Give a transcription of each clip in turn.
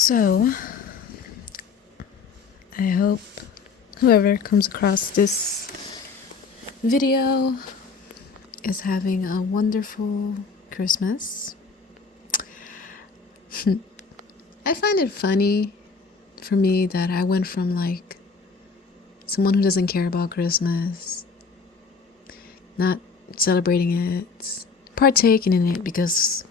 So, I hope whoever comes across this video is having a wonderful Christmas. I find it funny for me that I went from like someone who doesn't care about Christmas, not celebrating it, partaking in it because,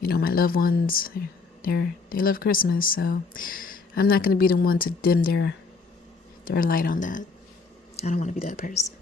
you know, my loved ones, they love Christmas, so I'm not going to be the one to dim their light on that. I don't want to be that person.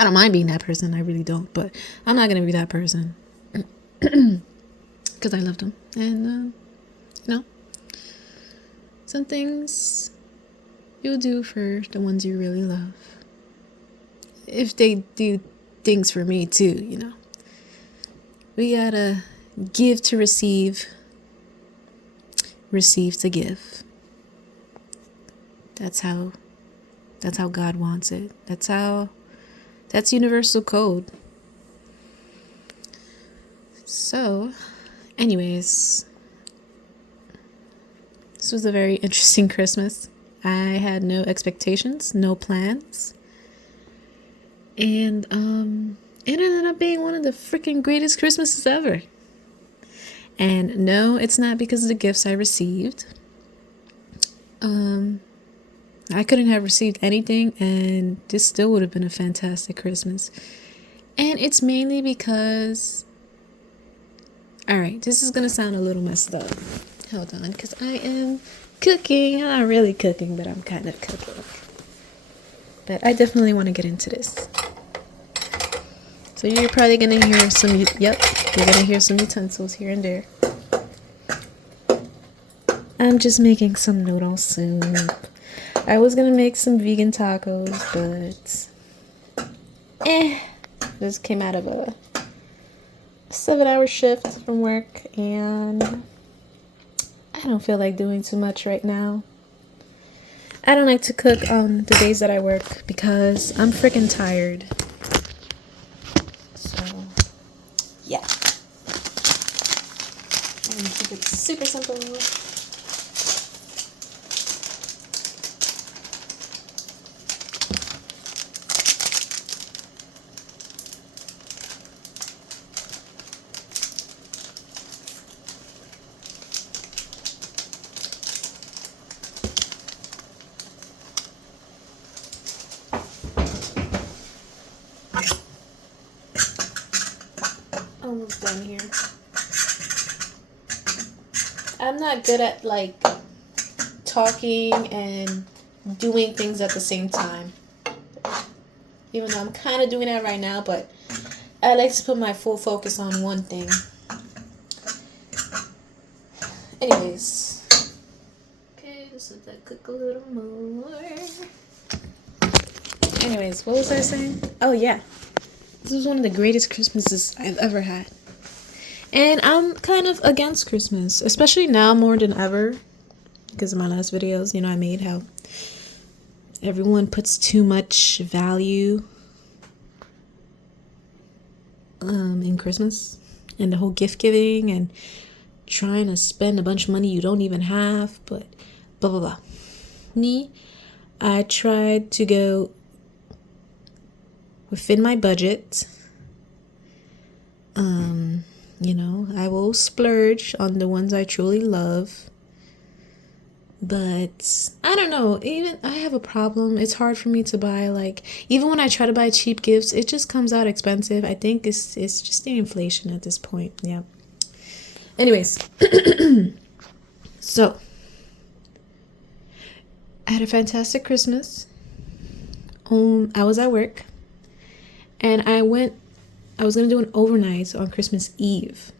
I don't mind being that person, I really don't, but I'm not going to be that person because I love them. And, you know, some things you'll do for the ones you really love. If they do things for me too, you know. We gotta give to receive to give. That's how God wants it. That's universal code. So, anyways, this was a very interesting Christmas. I had no expectations, no plans. And it ended up being one of the freaking greatest Christmases ever. And no, it's not because of the gifts I received. I couldn't have received anything, and this still would have been a fantastic Christmas. And it's mainly because... Alright, this is going to sound a little messed up. Hold on, because I am cooking. I'm not really cooking, but I'm kind of cooking. But I definitely want to get into this. So you're probably going to hear some... Yep, you're going to hear some utensils here and there. I'm just making some noodle soup. I was going to make some vegan tacos, but... This came out of a 7-hour shift from work, and I don't feel like doing too much right now. I don't like to cook on the days that I work because I'm freaking tired. So, yeah. I'm going to keep it super simple. Almost done here. I'm not good at like talking and doing things at the same time. Even though I'm kind of doing that right now, but I like to put my full focus on one thing. Anyways. Okay, just let that cook a little more. Anyways, what was I saying? Oh yeah. This was one of the greatest Christmases I've ever had. And I'm kind of against Christmas, especially now more than ever. Because of my last videos, you know, I made how everyone puts too much value in Christmas. And the whole gift giving and trying to spend a bunch of money you don't even have. But blah, blah, blah. Me, I tried to go within my budget. You know, I will splurge on the ones I truly love. But I don't know, even I have a problem. It's hard for me to buy, like, even when I try to buy cheap gifts, it just comes out expensive. I think it's just the inflation at this point. Yeah. Anyways, so I had a fantastic Christmas. I was at work. And I was going to do an overnight on Christmas Eve.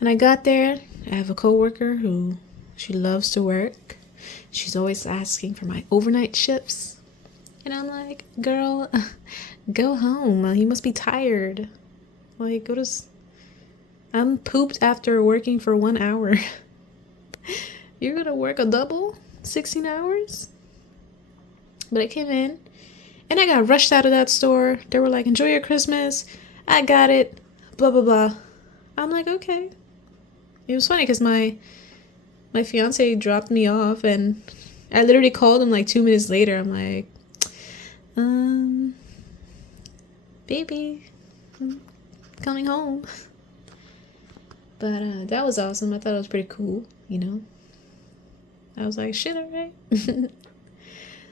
And I got there. I have a coworker who, she loves to work. She's always asking for my overnight shifts. And I'm like, girl, go home. You must be tired. Like, I'm pooped after working for 1 hour. You're going to work a double? 16 hours? But I came in. And I got rushed out of that store. They were like, enjoy your Christmas. I got it. Blah, blah, blah. I'm like, okay. It was funny because my my fiance dropped me off, and I literally called him like 2 minutes later. I'm like, baby, I'm coming home. But that was awesome. I thought it was pretty cool, you know. I was like, shit, all right.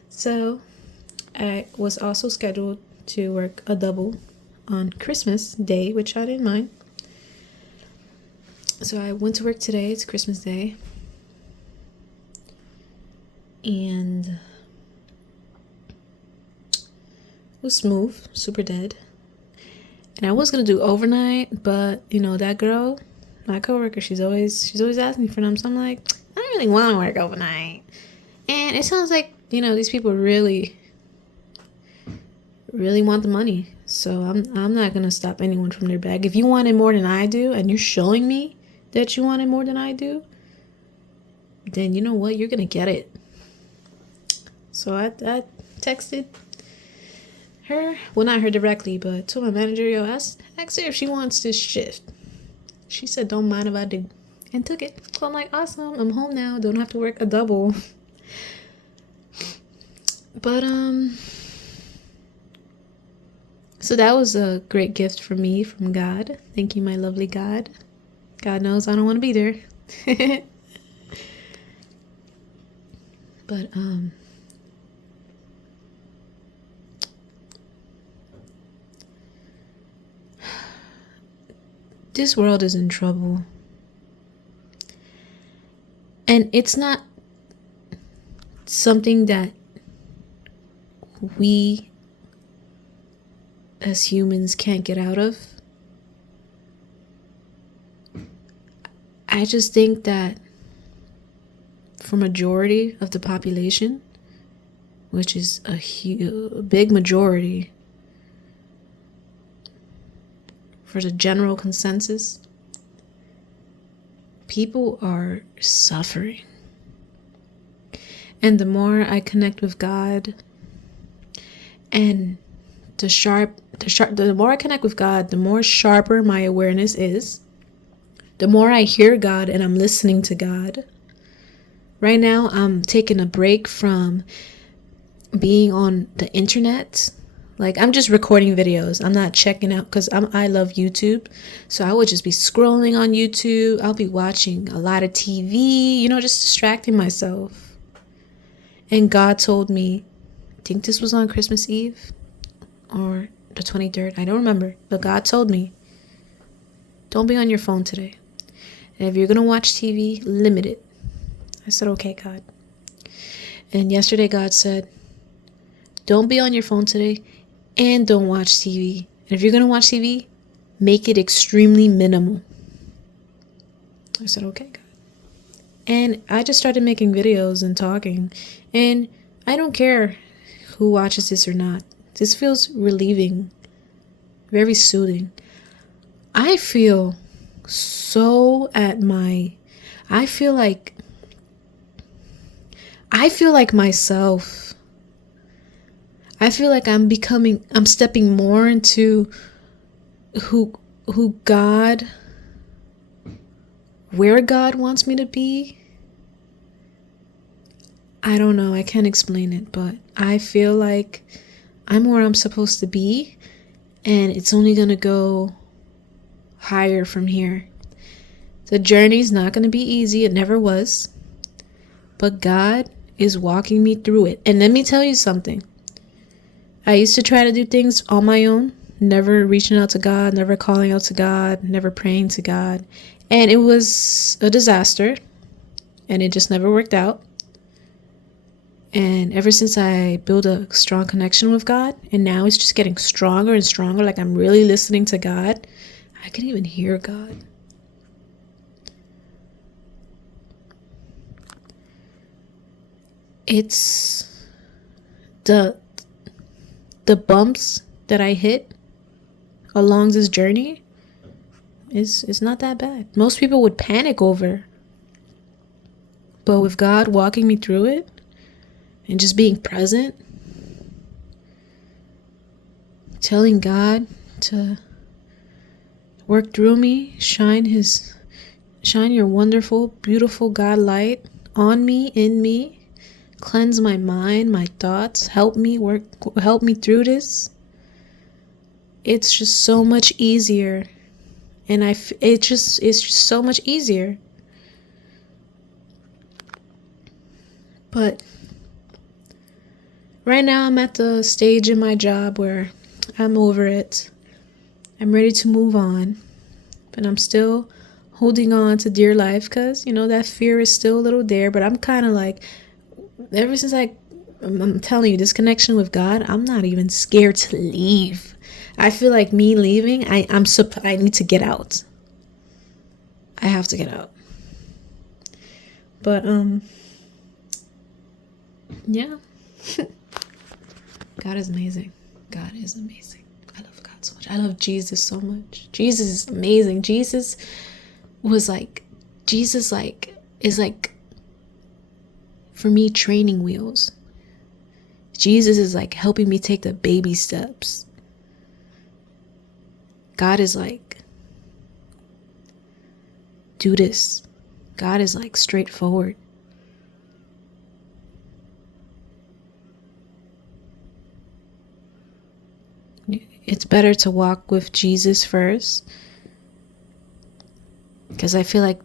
So I was also scheduled to work a double on Christmas Day, which I didn't mind. So I went to work today. It's Christmas Day. And it was smooth, super dead. And I was gonna do overnight, but you know, that girl, my coworker, she's always asking me for them. So I'm like, I don't really want to work overnight. And it sounds like, you know, these people really want the money. So I'm not gonna stop anyone from their bag. If you want it more than I do, and you're showing me that you want it more than I do, then you know what, you're gonna get it. So I texted her, well, not her directly, but to my manager, yo, ask her if she wants this shift. She said, don't mind if I do, and took it. So I'm like, awesome, I'm home now, don't have to work a double. But so that was a great gift from me, from God. Thank you, my lovely God. God knows I don't want to be there. But this world is in trouble. And it's not something that we as humans can't get out of. I just think that for majority of the population, which is a big majority, for the general consensus, people are suffering. And the more I connect with God, and the more I connect with God, the more sharper my awareness is. The more I hear God and I'm listening to God. Right now, I'm taking a break from being on the internet. Like, I'm just recording videos. I'm not checking out, because I love YouTube. So I would just be scrolling on YouTube. I'll be watching a lot of TV, you know, just distracting myself. And God told me, I think this was on Christmas Eve or the 23rd. I don't remember. But God told me, don't be on your phone today. And if you're going to watch TV, limit it. I said, okay, God. And yesterday God said, don't be on your phone today and don't watch TV. And if you're going to watch TV, make it extremely minimal. I said, okay, God. And I just started making videos and talking. And I don't care who watches this or not. This feels relieving, very soothing. I feel so I feel like myself. I feel like I'm stepping more into who God, where God wants me to be. I don't know, I can't explain it, but I feel like I'm where I'm supposed to be, and it's only gonna go higher from here. The journey's not gonna be easy, it never was, but God is walking me through it. And let me tell you something. I used to try to do things on my own, never reaching out to God, never calling out to God, never praying to God, and it was a disaster, and it just never worked out. And ever since I built a strong connection with God, and now it's just getting stronger and stronger, like I'm really listening to God, I can even hear God. It's the bumps that I hit along this journey is not that bad. Most people would panic over. But with God walking me through it, and just being present, telling God to work through me, shine his Shine your wonderful, beautiful God light on me, in me. Cleanse my mind, my thoughts. Help me through this. It's just so much easier. And it's just so much easier. But right now I'm at the stage in my job where I'm over it. I'm ready to move on. But I'm still holding on to dear life because, that fear is still a little there. But I'm kind of like, ever since I'm telling you, this connection with God, I'm not even scared to leave. I feel like me leaving, I need to get out. I have to get out. But, yeah. God is amazing. God is amazing. I love God so much. I love Jesus so much. Jesus is amazing. Jesus is like, for me, training wheels. Jesus is like helping me take the baby steps. God is like, do this. God is like straightforward. It's better to walk with Jesus first. Because I feel like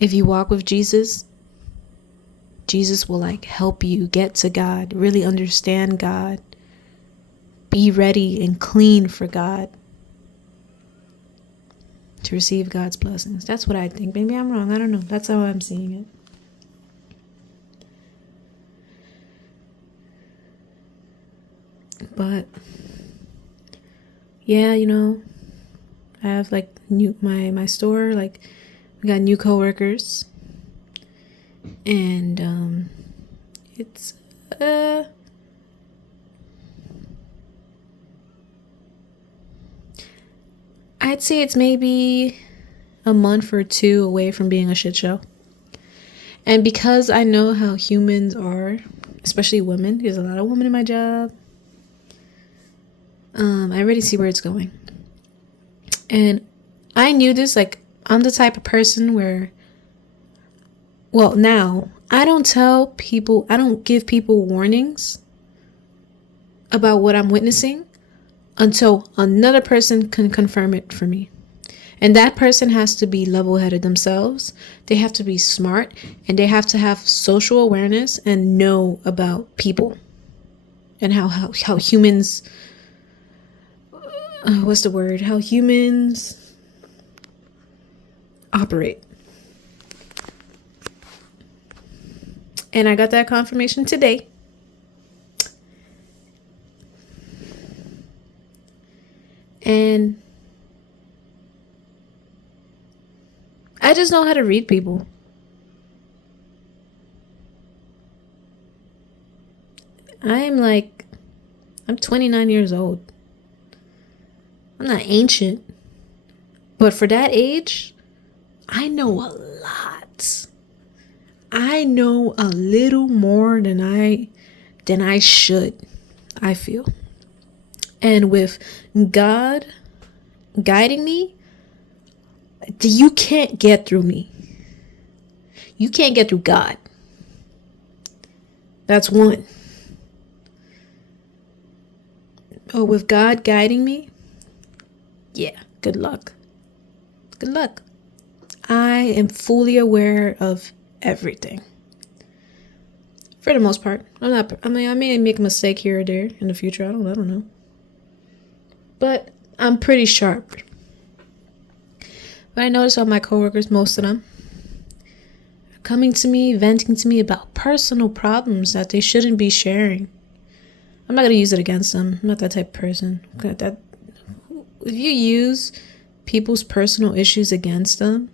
if you walk with Jesus, Jesus will like help you get to God, really understand God, be ready and clean for God, to receive God's blessings. That's what I think. Maybe I'm wrong. I don't know. That's how I'm seeing it. But yeah, I have like my store, like we got new coworkers, and it's I'd say it's maybe a month or two away from being a shit show. And because I know how humans are, especially women, there's a lot of women in my job, I already see where it's going. And I knew this, like, I'm the type of person where, well, now, I don't give people warnings about what I'm witnessing until another person can confirm it for me. And that person has to be level-headed themselves. They have to be smart, and they have to have social awareness and know about people and how humans, how humans operate. And I got that confirmation today. And I just know how to read people. I'm 29 years old. I'm not ancient. But for that age, I know a lot. I know a little more than I should, I feel. And with God guiding me, you can't get through me. You can't get through God. That's one. Oh, with God guiding me, yeah, good luck. Good luck. I am fully aware of everything. For the most part. I may make a mistake here or there in the future. I don't know. But I'm pretty sharp. But I notice all my coworkers, most of them, are coming to me, venting to me about personal problems that they shouldn't be sharing. I'm not going to use it against them. I'm not that type of person. If you use people's personal issues against them,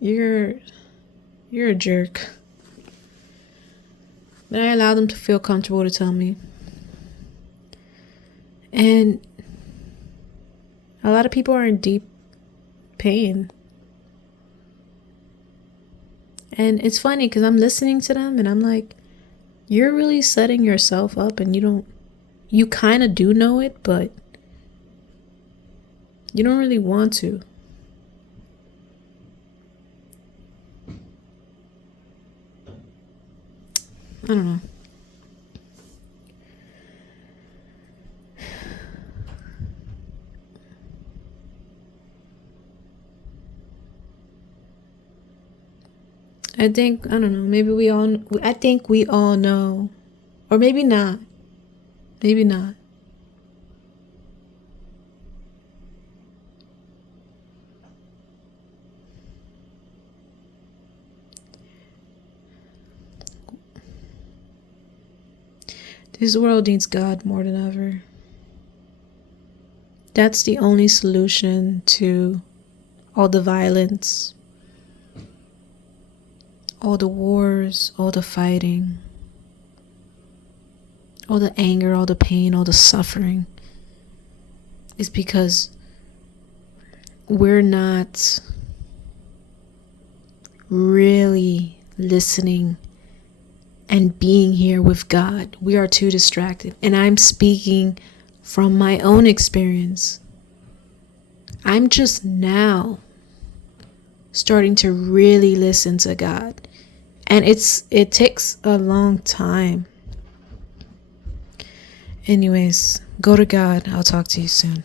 you're a jerk. But I allow them to feel comfortable to tell me. And a lot of people are in deep pain. And it's funny because I'm listening to them and I'm like, you're really setting yourself up, and you kind of do know it, but you don't really want to. I don't know. I think, I don't know, I think we all know. Or maybe not. Maybe not. This world needs God more than ever. That's the only solution to all the violence, all the wars, all the fighting, all the anger, all the pain, all the suffering. Is because we're not really listening and being here with God. We are too distracted. And I'm speaking from my own experience. I'm just now starting to really listen to God. And it takes a long time. Anyways, go to God. I'll talk to you soon.